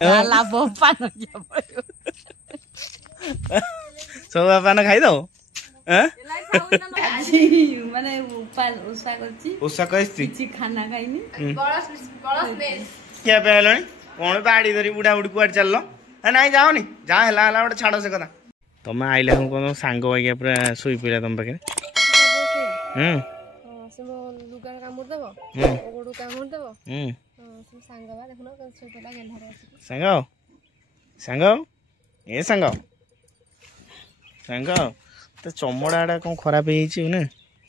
लाभ पान सब पान खाई दो माने उषा करछि उषा कइछि किछि खाना खाइनी क्या पे हलणी कोन बाड़ी धरी बुढ़ा बुढ़ी कुआड चललो नाई जाओनी जा हला हला गोटे छाड़ से कथा तुम आइला हम कोन सांग बागिया पूरा सोई पिला तुम पाखे से मो लुगा कामुर देबो ओगडू कामुर देबो से सांग बा देखनो सोई पिला गेल हरे सांग सांग ए सांग सांग तो चमड़ाटा कौन खराब हो ना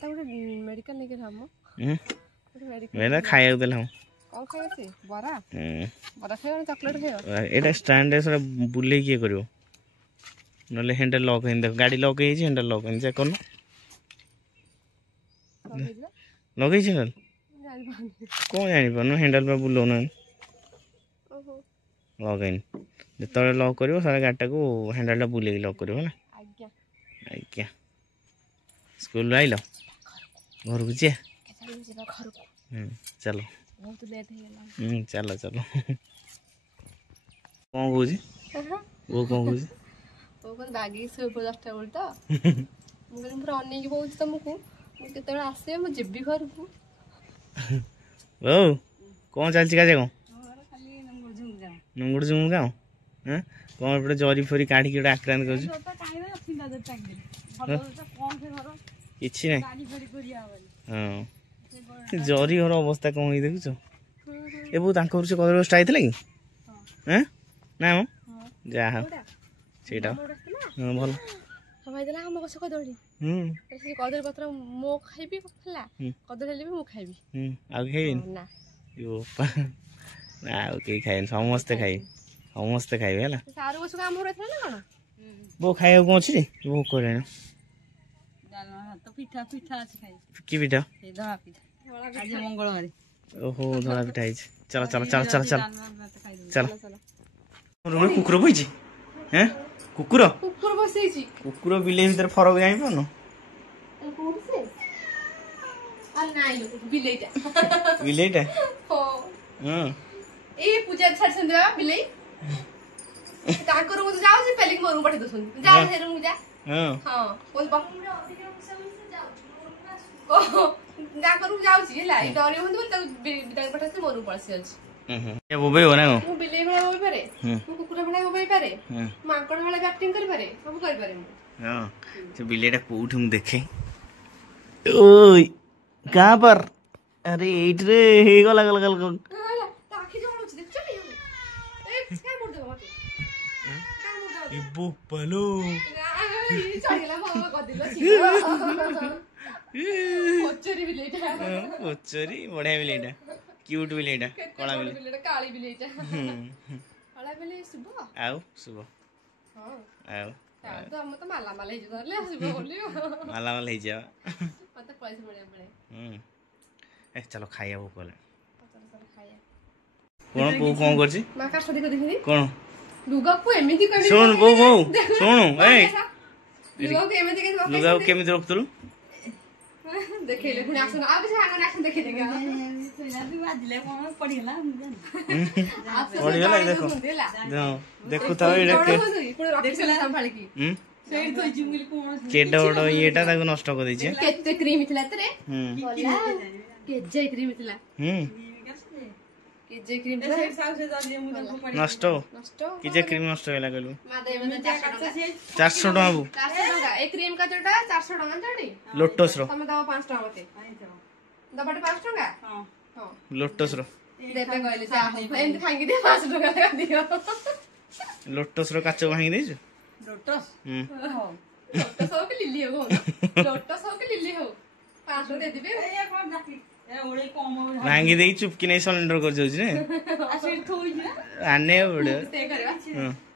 मेडिकल लेके हमो मेरा खाया देला हम कौन खाइसी बरा बरा खाइबो चॉकलेट खाइबो एटा स्टैंड है सरा बुले के करियो नले हैंडल लॉक है देख गाड़ी लॉक है हैंडल लॉक है चेक करनो लॉक है हैंडल कौन जानि पनो हैंडल पे बुलो ना ओहो लॉक है जतले लॉक करियो सारा गाटा को हैंडल टा बुले के लॉक करियो ना आज्ञा आज्ञा स्कूल आइल घर को जे चलो बहुत लेट हो गेला चलो चलो कौन कहूँ वो कौन कहूँ ओ कोन बागी से ऊपर 10टा उल्टा मुझे पूरा अनेक बहुत तुमको केते आसे मु जेबी घर को ओ कौन चलछि का जगह खाली नंगुड़ जुम गाँव हैं कौन एपटे जरी फरी काढ़ी के आक्रांत कर किछि नै हां जरी घर अवस्था कौन होई देखुछ ए बो तांकर से कदर स्टाई थिला कि हैं ना मो जा हा सेटा हां भल हमाय देला हम कस कदड़ी से कदड़ी पत्र मो खाइबी खला कदड़ी लेबी मो खाइबी आ खाइन ना यो ना ओके खाइन समस्त खाइबे हला सारू बस काम हो रहला ना कोन बो खाइयो कोन छी बो करे ना तो पिठा पिठा अछि खाइ की पिठा ए दहा पिठा आज मंगलवार ओहो धड़ा पिठा है चलो चलो चलो चलो चलो चलो रोड कुकुर बइछि हैं कुकुर कुकुर बसैछि कुकुर बिले भीतर फरक जानि पनो कोन से आ नाइ बिलेटा बिलेटा हो हां ए पूजा छाड़ संदरा बिले ताकर मु जाउ से पहले मोरू पठे दसन जा हे रूम जा हां हां कोन बकरा अधिक ओ जा करू जाउ छी ला ई डरे हुन त बिदाय पठा से मोरू पड़सी अछि ए बोबे हो ना मु बिले बळा होई पारे मु कुकुरा बळा होई पारे मांकड़ बळा बैटिंग करि पारे सब करि पारे मु हां से बिलेटा कोठ हम देखे ओय कहां पर अरे एट रे हे गला गला गला ताखी जोड़ छी देख चली ए काय मोड़ दे मते ए बो पलो चढ़ेला मामा क दिलो छी ओचरी बिलेटा ओचरी बढ़िया बिलेटा क्यूट बिलेटा कला बिलेटा काली बिलेटा कला बिले सुबो आउ सुबो हां आउ तो हम तो माला माला हे धरले सुबो बोलियो माला माला हे जा मत पैसा बड़े बड़े ए चलो खाइया भूख ले चलो खाइया कोन बो कोन करछि मा का खदी को देखि कोन लुगा को एमिति कमी सुन बो सुनु ए लुगा को एमिति के लुगा केमिति रखतलु देखेले पुनी आसन आबे से आगन आसन देखे देगा भी बाजले कोन पड़िला पड़िला देखो देखु त एटा के पुनी रखले संभाल की सेई तो जिंगली कोन केडा ओडो एटा ताको नष्ट कर दैछि केते क्रीम थिला तरे के जय क्रीम थिला के जय क्रीम थिला नष्ट कि जे क्रीम नष्ट होला कहलु मादे मते 400 टका बु 400 टका एक क्रीम का जोटा 400 टका तड़ी लोटस रो तमे दाओ 5 टका मते दबाटे 5 टका हां हां लोटस रो देते कहले से एंड खांगी दे 5 टका लगा दियो लोटस रो काचो भांगी देछु लोटस हां लोटस हो के लिली हो लोटस हो के लिली हो 5 दे दिबे ए कोन डाकली ए ओळे कम भांगी देई चुपकी नै सिलेंडर कर जाउछ ने आसी थोई आने बड ते करबा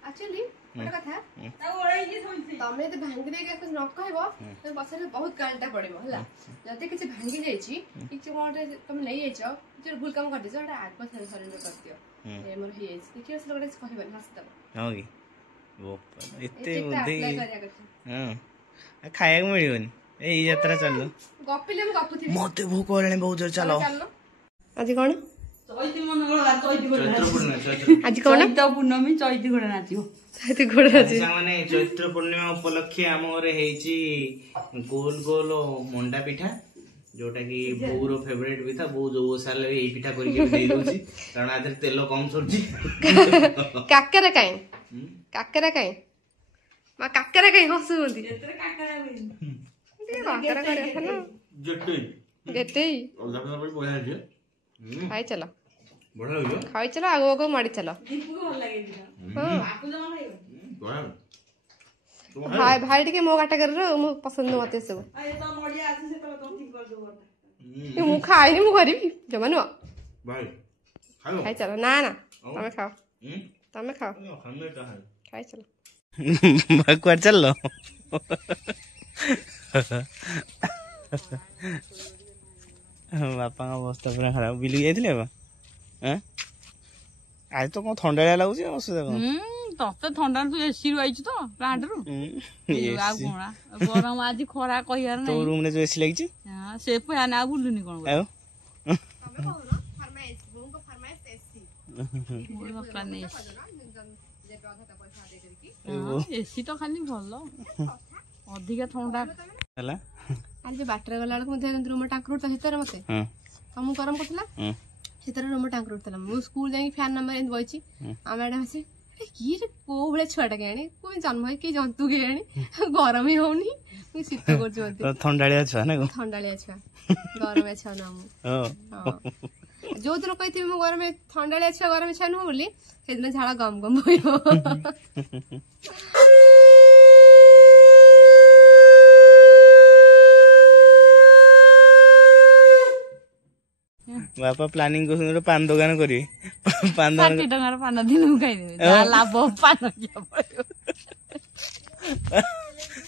एक्चुअली मोटा कथा ता ओळे ही थोई तमे तो भांगी दे के कुछ न कहबो तो बसरे बहुत गालटा पड़िबो हला जते किछ भांगी जाईची किछ मोटे तुम नै जाईछो जे भूल काम कर दिछो एटा आग पर सरेंडर कर दियो ए मोर ही जाईछ देखियो से लोगडे कहबो हसतब हां की वो एते बुद्धि हां खाया मिलियोनी ए यात्रा चलो गपिले म गपुथि मते भूख होले बहुत जोर चलो आज कोन ଚୈତି ମନେ କର ଚୈତି ଘୋଡ଼ା ଚୈତ୍ର ପୂର୍ଣ୍ଣିମା ଆଜି କଣ ଚୈତ ପୂର୍ଣ୍ଣମୀ ଚୈତି ଘୋଡ଼ା ନାଚିବ ଚୈତି ଘୋଡ଼ା ଅଛି ମାନେ ଚୈତ୍ର ପୂର୍ଣ୍ଣିମା ଉପଲକ୍ଷେ ଆମ ଘରେ ହେଇଛି ଗୋଲ ଗୋଲ ମଣ୍ଡା ପିଠା ଯୋଉଟା କି ବୋଉର ଫେଭରେଟ ପିଠା ବୋଉ ଯୋଉ ସାଲେ ଏଇ ପିଠା କରିକି ଦେଇ ଦଉଛି କାରଣ ଆଦେରେ ତେଲ କମ ସରୁଛି କାକେରା କାଇଁ ମା କାକେରା କାଇଁ ହସୁଛନ୍ତି ଏଥିରେ କାକରା ହୁଏନି ଟିକେ କାକେରା କରିବା ନା ଯେତେଇ ଖାଇ ଚାଲ ଖାଇ ଚାଲ ଆଗକୁ ଆଗକୁ ମାଡ଼ି ଚାଲ ଦୀପକୁ ଭଲ ଲାଗେ ଦିଟା ଆକୁ ଜମା ଖାଇବ ଭାଇ ଟିକେ ମୋ କାଟାଗୋରୀର ମୁଁ ପସନ୍ଦ ମତେ ସବୁ ଆଉ ଏ ତ ମଡ଼ିଆ ଅଛି ସେତେବେଳେ ତମ ଠିକ କରିଦେବୁ ମୁଁ ଖାଇନି ମୁଁ କରିବି ଜମା ନୁହଁ ଖାଇ ଚାଲ ନା ତମେ ଖାଅ ଖାଇ ଚାଲ କୁଆଡେ ଚାଲ ବାପାଙ୍କ ଅବସ୍ଥା ପୁରା ଖରାପ ବିଲିକି ଯାଇଥିଲେ ବାପା ଆଜି ତ କଣ ଥଣ୍ଡାଳିଆ ଲାଗୁଛି ଅସୁବିଧା କଣ ତତେ ଥଣ୍ଡା ତୁ ଏସିରୁ ଆଇଛୁ ତ ପ୍ଲାଣ୍ଟରୁ ଆଉ କଣ ଗରମ ଆଜି ଖରା କହିବାର ତୋ ନାହିଁ ରୁମ ରେ ଯୋଉ ଏସି ଲାଗିଛି ସେ ଫ୍ୟାନ ଆଉ ବୁଲୁନି କଣ ଆଉ ଏସି ତ ଖାଲି ଭଲ ଅଧିକା ଥଣ୍ଡା ହେଲା ଆଜି ବାଟରେ ଗଲା ବେଳକୁ ମଧ୍ୟ ରୁମ ଟାଙ୍କୁର ଉଠୁଥିଲା ଶୀତରେ ମତେ ତମକୁ ଗରମ କରୁଥିଲା ଶୀତରେ ରୁମ ଟାଙ୍କୁର ଉଠୁଥିଲା ମୁଁ ସ୍କୁଲ ଯାଇକି ଫ୍ୟାନ ନମ୍ବର ଏମିତି ବଇଛି ଆମ ମ୍ୟାଡାମ ଆସି କିଏ କୋଉ ଭଳିଆ ଛୁଆଟା କେଆଣି କୋଉ ଜନ୍ମ ହେଇ କି ଜନ୍ତୁ କେଆଣି ଗରମ ହିଁ ହଉନି ମୁଁ ଶୀତ କରୁଛି ମତେ ଥଣ୍ଡାଳିଆ ଛୁଆ ନା ଥଣ୍ଡାଳିଆ ଛୁଆ ଗରମିଆ ଛୁଆ ନୁହଁ ମୁଁ ଯୋଉଦିନ କହିଥିବି ମୁଁ ଥଣ୍ଡାଳିଆ ଛୁଆ ଗରମ ଛୁଆ ନୁହଁ ବୋଲି ସେଦିନ ଝାଳ ଗମ ଗମ ହୋଇବ ବାପା ପ୍ଲାନିଂ କରୁଛନ୍ତି ପାନ ଦୋକାନ କରିବେ ପାନ ଟଙ୍କାର ପାନ ଦିନକୁ ଖାଇଦେବେ ଲାଭ ପାନ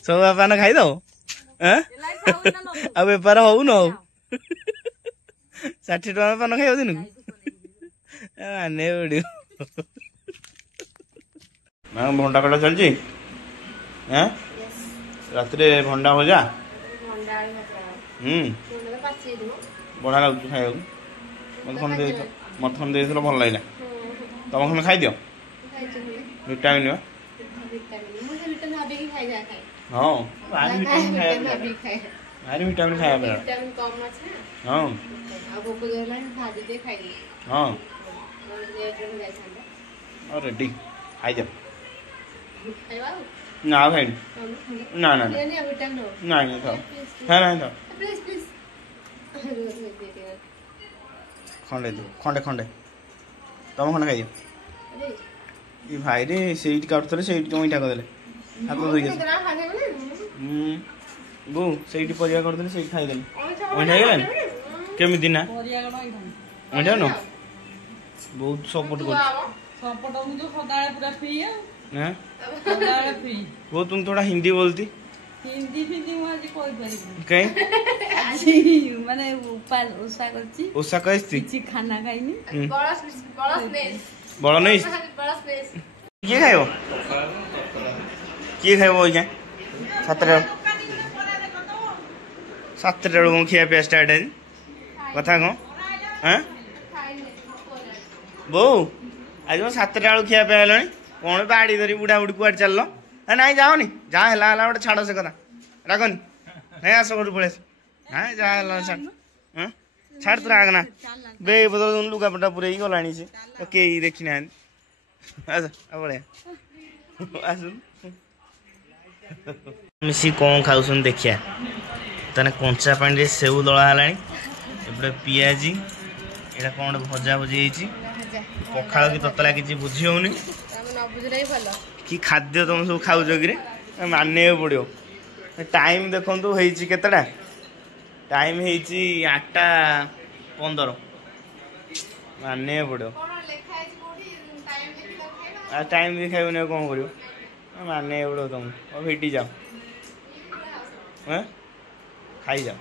ସବୁ ପାନ ଖାଇଦବ ଆଉ ବେପାର ହଉ ନ ହଉ 60 ଟଙ୍କା ପାନ ଖାଇବ ଦିନକୁ ମାନେ ପଡିବ ଭଣ୍ଡା କଟା ଚାଲିଛି ରାତିରେ ଭଣ୍ଡା ଭଜା ବଢିଆ ଲାଗୁଛି ଖାଇବାକୁ ମତେ ଖଣ୍ଡେ ଦେଇଥିଲ ଭଲ ଲାଗିଲା ତମ ଖଣ୍ଡେ ଖାଇଦିଅ ଭିଟାମିନ ହଁ ଭାରି ଭିଟାମିନ ଖାଇବା ପିଲା ହଁ ହଁ ରେଡି ଖାଇଦିଅ ନା ଆଉ ଖାଇନି ନା ନା ନାଇଁ ଥାଉ ନାଇଁ ଥାଉ ଖଣ୍ଡେ ତମ ଖଣ୍ଡେ ଖାଇଦିଅ ଏ ଭାଇରେ ସେଇଠି କାଟୁଥିଲେ ସେଇଠି ଅଇଁଠା କରିଦେଲେ ହାତ ଧୋଇକି ବୋଉ ସେଇଠି ପରିବା କରିଦେଲେ ସେଇଠି ଖାଇଦେଲେ ଅଇଁଠା ହେଇଗଲାନି କେମିତି ନା ଅଇଁଠା ନ ବହୁତ ସପୋର୍ଟ କରୁଛି वो तुम थोड़ा हिंदी बोलती हिंदी मुझे कोई कहीं माने उषा करची उषा कैसी किछि खाना खाइनी बड़ा नहीं किए खाइबो किए खाइबो ओइजा 7 टा खिया पिया स्टार्ट है कथा कौन हाँ बो आज 7 टा खिया पिया हेलानी कौन बाड़ी धरी बुढ़ा बुढ़ी कुआड़ चल ना जाओनी जहाँ है गोटे छाड़ से कथा रागनी नहीं आस घर पड़े हाँ जहाँ छाड़ छाड़ तो रागना बेग बदल लुगापटा पूरे गला से कई देखी ना बढ़िया मिसी कौन खाऊन देखिया ताने कंचा पानी सेव दला है एपटे पियाजी यहाँ कौन भजा भुजी पखाड़ की ततला किसी बुझी होनी कि खाद्य तुम सब खाऊ कि माने पड़ो टाइम देखु केतटा टाइम 8:15 माने पड़ो टाइम भी खाइबन कौन कर माने पड़ो तुम भेटी जाओ खाई जाओ।